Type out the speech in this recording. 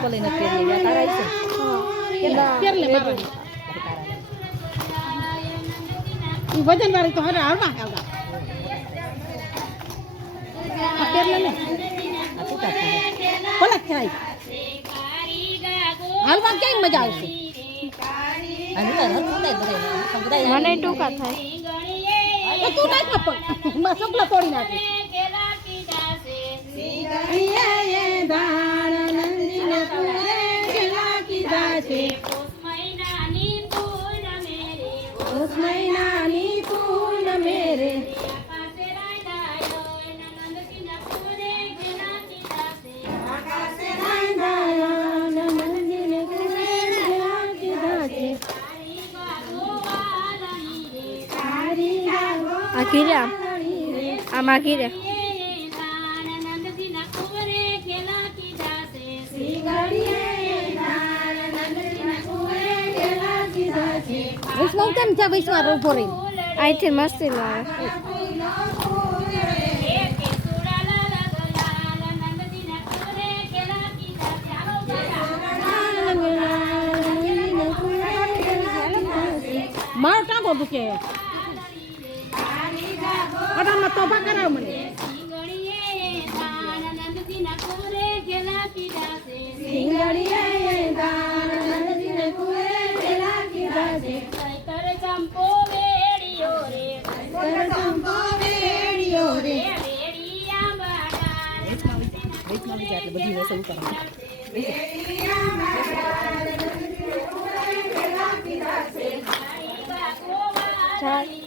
ચંપલ એને પહેરી ગયા તારા છે પહેરલે મારો ઈ વજન વાળી તો હરે આવડા આવડા આ પહેરલે ને આ તું કોલા થાય હાલવા કેમ મજા આવશે મને ટૂંકા થાય તો તું નાખ પણ માં સગલા તોડી નાખી આખીરે આમ આખીરે વૈષ્ણવ કેમ છે વૈષ્ણવ ઉભો રહી અહીંથી મસ્તી લાવે મારો ટાંગો દુખે અડામાં તોબા કરાવ મને બધી વસ્તુ ચાલ